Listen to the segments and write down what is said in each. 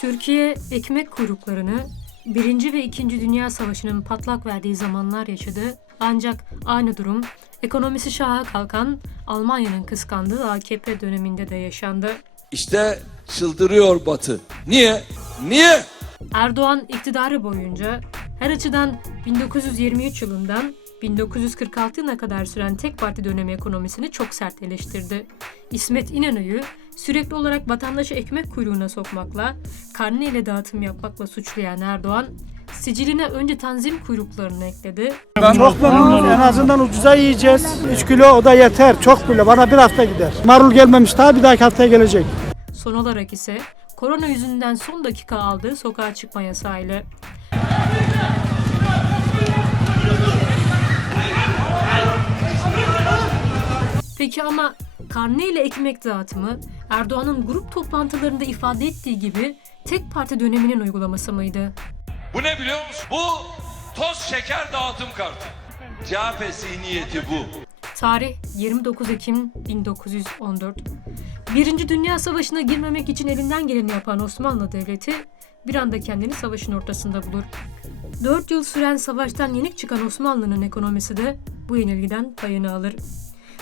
Türkiye ekmek kuyruklarını 1. ve 2. Dünya Savaşı'nın patlak verdiği zamanlar yaşadı. Ancak aynı durum ekonomisi şaha kalkan Almanya'nın kıskandığı AKP döneminde de yaşandı. İşte çıldırıyor Batı. Niye? Niye? Erdoğan iktidarı boyunca her açıdan 1923 yılından 1946 yılına kadar süren tek parti dönemi ekonomisini çok sert eleştirdi. İsmet İnönü'yü sürekli olarak vatandaşı ekmek kuyruğuna sokmakla, karne ile dağıtım yapmakla suçlayan Erdoğan, siciline önce tanzim kuyruklarını ekledi. Çok memnunum. En azından ucuza yiyeceğiz. 3 kilo o da yeter. Çok bile. Bana bir hafta gider. Marul gelmemiş daha bir dahaki haftaya gelecek. Son olarak ise korona yüzünden son dakika aldığı sokağa çıkma yasağıyla. Peki ama karne ile ekmek dağıtımı Erdoğan'ın grup toplantılarında ifade ettiği gibi tek parti döneminin uygulaması mıydı? Bu ne biliyor musun? Bu toz şeker dağıtım kartı. CHP zihniyeti bu. Tarih 29 Ekim 1914. Birinci Dünya Savaşı'na girmemek için elinden geleni yapan Osmanlı Devleti bir anda kendini savaşın ortasında bulur. 4 yıl süren savaştan yenik çıkan Osmanlı'nın ekonomisi de bu yenilgiden payını alır.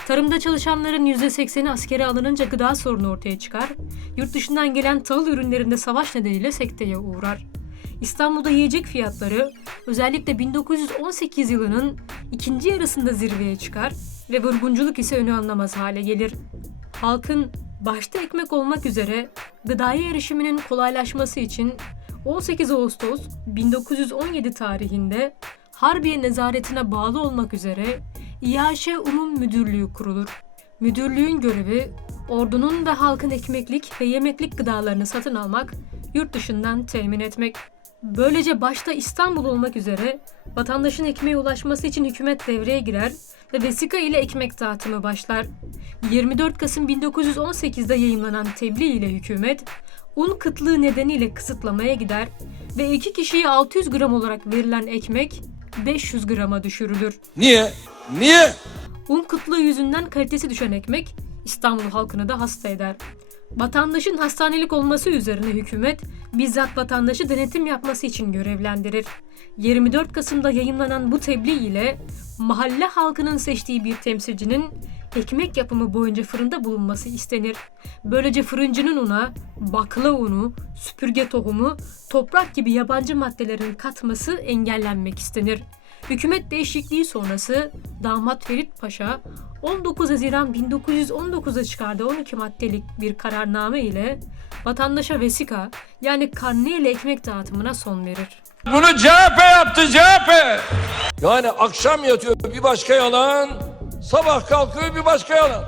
Tarımda çalışanların %80'i askere alınınca gıda sorunu ortaya çıkar. Yurt dışından gelen tahıl ürünlerinde savaş nedeniyle sekteye uğrar. İstanbul'da yiyecek fiyatları özellikle 1918 yılının ikinci yarısında zirveye çıkar ve vurgunculuk ise önü alınamaz hale gelir. Halkın başta ekmek olmak üzere gıdaya erişiminin kolaylaşması için 18 Ağustos 1917 tarihinde Harbiye nezaretine bağlı olmak üzere İHŞ Umum Müdürlüğü kurulur. Müdürlüğün görevi ordunun ve halkın ekmeklik ve yemeklik gıdalarını satın almak, yurt dışından temin etmek. Böylece başta İstanbul olmak üzere vatandaşın ekmeğe ulaşması için hükümet devreye girer ve vesika ile ekmek dağıtımı başlar. 24 Kasım 1918'de yayımlanan tebliğ ile hükümet un kıtlığı nedeniyle kısıtlamaya gider ve iki kişiye 600 gram olarak verilen ekmek 500 grama düşürülür. Niye? Niye? Un kıtlığı yüzünden kalitesi düşen ekmek İstanbul halkını da hasta eder. Vatandaşın hastanelik olması üzerine hükümet bizzat vatandaşı denetim yapması için görevlendirir. 24 Kasım'da yayınlanan bu tebliğ ile mahalle halkının seçtiği bir temsilcinin ekmek yapımı boyunca fırında bulunması istenir. Böylece fırıncının una bakla unu, süpürge tohumu, toprak gibi yabancı maddelerin katması engellenmek istenir. Hükümet değişikliği sonrası damat Ferit Paşa 19 Haziran 1919'da çıkardığı 12 maddelik bir kararname ile vatandaşa vesika yani karne ile ekmek dağıtımına son verir. Bunu CHP yaptı CHP. Yani akşam yatıyor bir başka yalan, sabah kalkıyor bir başka yalan.